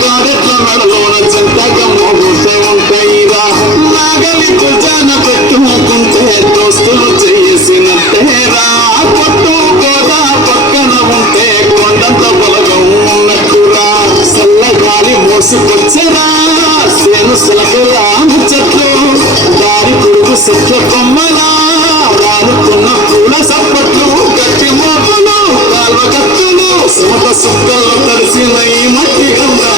కాడెట్ల నడలోన చింతగా మోగుతే ఉంటాయిరా నాగలితో జాన పెట్టుకుంటే దోస్తులు చేసినట్టేరా పట్టు గోదా పక్కన ఉంటే కొండంత బలగం ఉన్నట్టురా చల్లగాలి మోసుకొచ్చరా సేను సలగలా చెట్లు దారి పురుగు చెట్ల కొమ్మలా రానుకున్న పూల సప్పట్లు గట్టి మోపులు కాల్వ కత్తులు సమత సుక్కల్లో తడిసిన ఈ మట్టి గంగా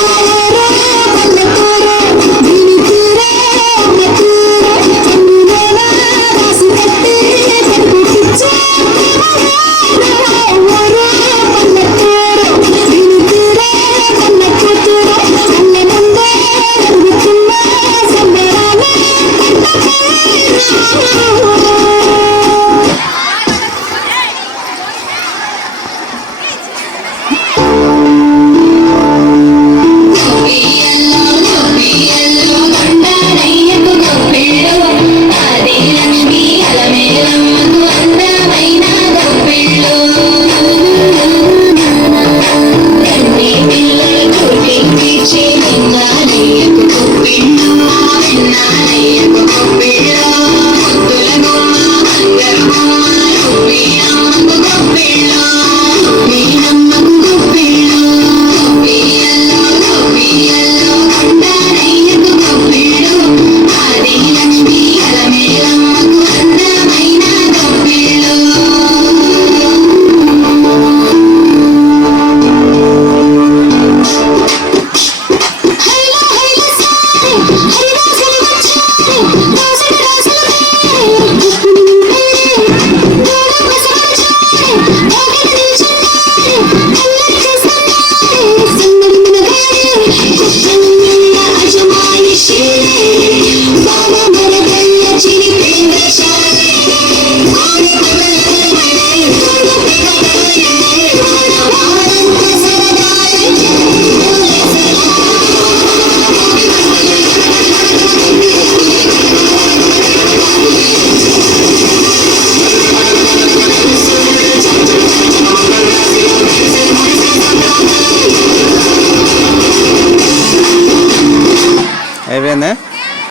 అయిపోయిందా?